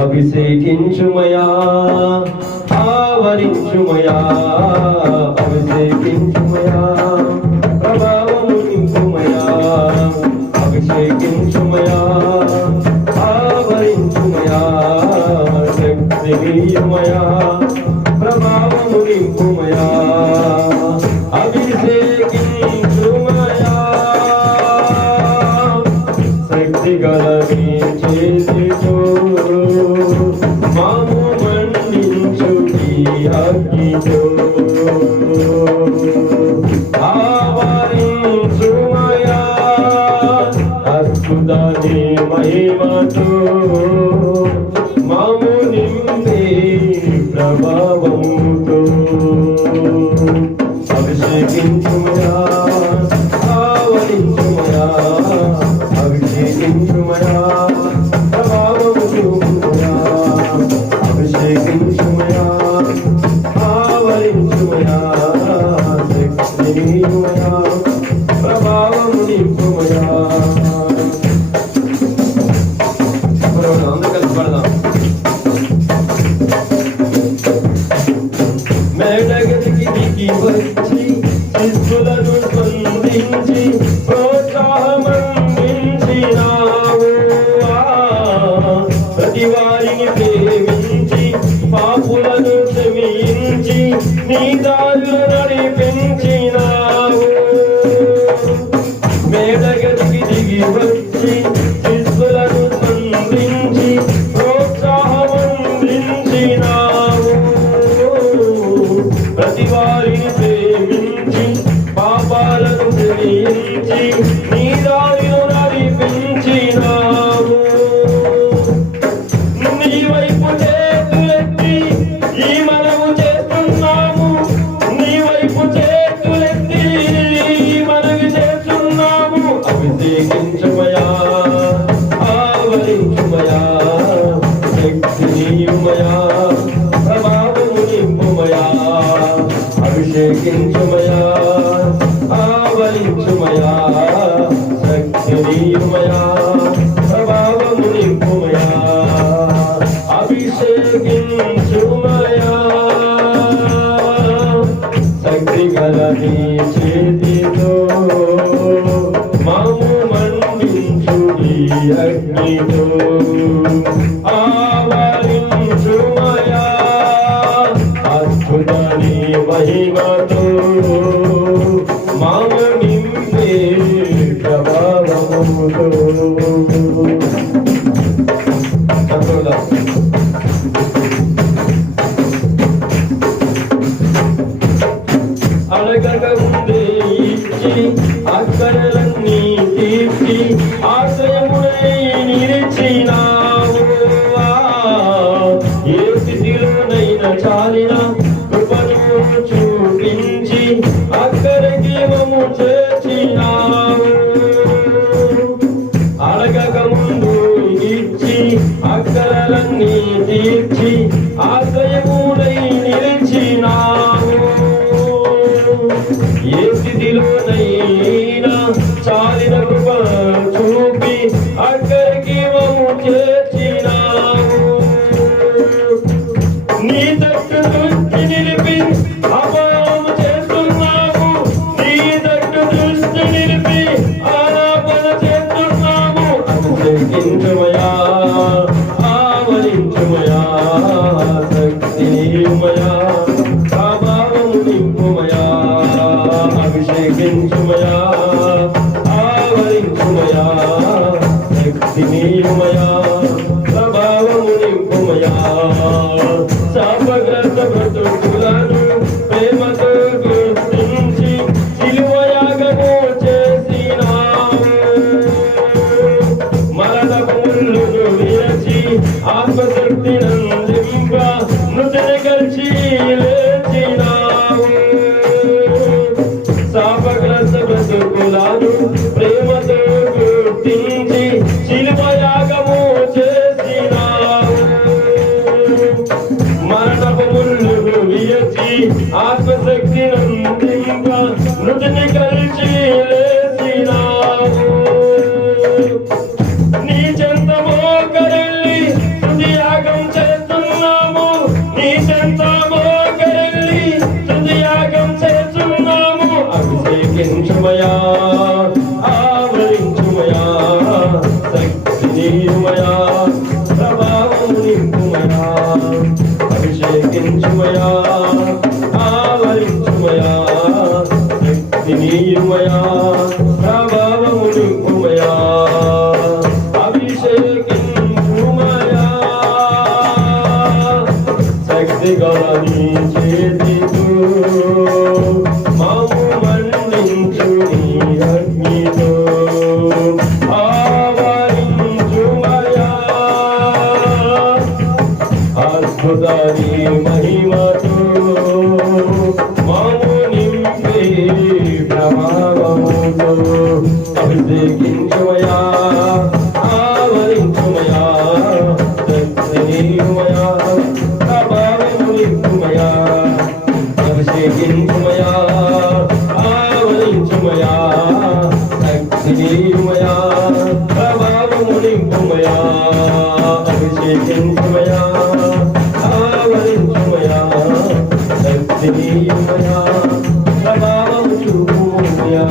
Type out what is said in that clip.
అభిషేకించుమయా ఆవరించుమయా అభిషేకించుమయా ప్రభావము నింపుమయా అభిషేకించుమయా ఆవరించుమయా శక్తిమయా ప్రభావము నింపుమయా అభిషేకించుమయా శక్తి గల నీ చేతితో మాము మండించు నీ అగ్నితో ఆవరించుమయా అద్భుత నీ మహిమతో మాము నింపే ప్రభావముతో అభిషేకించుమయా ఆవరించుమయా అభిషేకించుమయా ప్రభావము చూపుమయా అభిషేకించుమయా ఆవరించుమయా శక్తిమయా ప్రభావము నింపుమయా. అందరూ కలిసి పడదాం. మేడగదికి దిగి వచ్చి శిశులను స్పందించి ప్రోత్సాహమందించినావు. ప్రతి వారిని ప్రేమించి పాపులను క్షమించి నీ దారులు నడిపించినావు. మేడగదికి దిగి వచ్చి శిశులను స్పందించి ప్రోత్సాహమందించినావు. ప్రతి వారిని ప్రేమించి పాపాలను క్షమించి నీ దారిలో నడిపించినావు. నీ వైపు చేతులెత్తి ఈ మనము చేస్తున్నాము. నీ వైపు చేతులెత్తి మనవి చేస్తున్నాము. అభిషేకించుమయా ఆవరించుమయా శక్తిమయా ప్రభావము నింపుమయా అభిషేకించుమయా ఆవరించుమయా శక్తిమయా ప్రభావము నింపుమయా అభిషేకించుమయా శక్తి గల నీ చేతితో మాము మండించు నీ అగ్నితో ఆవరించుమయా అద్భుత నీ మహిమతో మాము నింపే ప్రభావముతో. అడగక ముందే ఇచ్చి అక్కరలన్నీ తీర్చి ఆశ్రయమునై నిలిచినావు. ఏ స్థితిలోనైనా చాలిన కృపను చూపించి అక్కడికి మమ్ము చేర్చినావు. అడగక ముందు ఇచ్చి అక్కరలన్నీ తీర్చి ఆశ్రయమునై నిలిచినావు. ఏ స్థితిలోనైనా చాలిన కృప చూపి అక్కడికి మమ్ము చేర్చినావు. నీ తట్టు దృష్టి నిలిపి అపాము చేస్తున్నాము. నీ తట్టు దృష్టి నిలిపి ఆలాపన చేస్తున్నాము. అభిషేకించుమయా ఆవరించుమయా శక్తిమయా ప్రభావము నింపుమయా అభిషేకించుమయా ఆవరించుమయా దక్షిణీయుమయా ఆవరించుమయా దక్షిణీయుమయా ప్రభావము నింపుమయా అభిషేకించుమయా ఆవరించుమయా దక్షిణీయుమయా ప్రభావము నింపుమయా అభిషేకించుమయా ఆవరించుమయా దక్షిణీయుమయా ప్రభావము చూపుమయా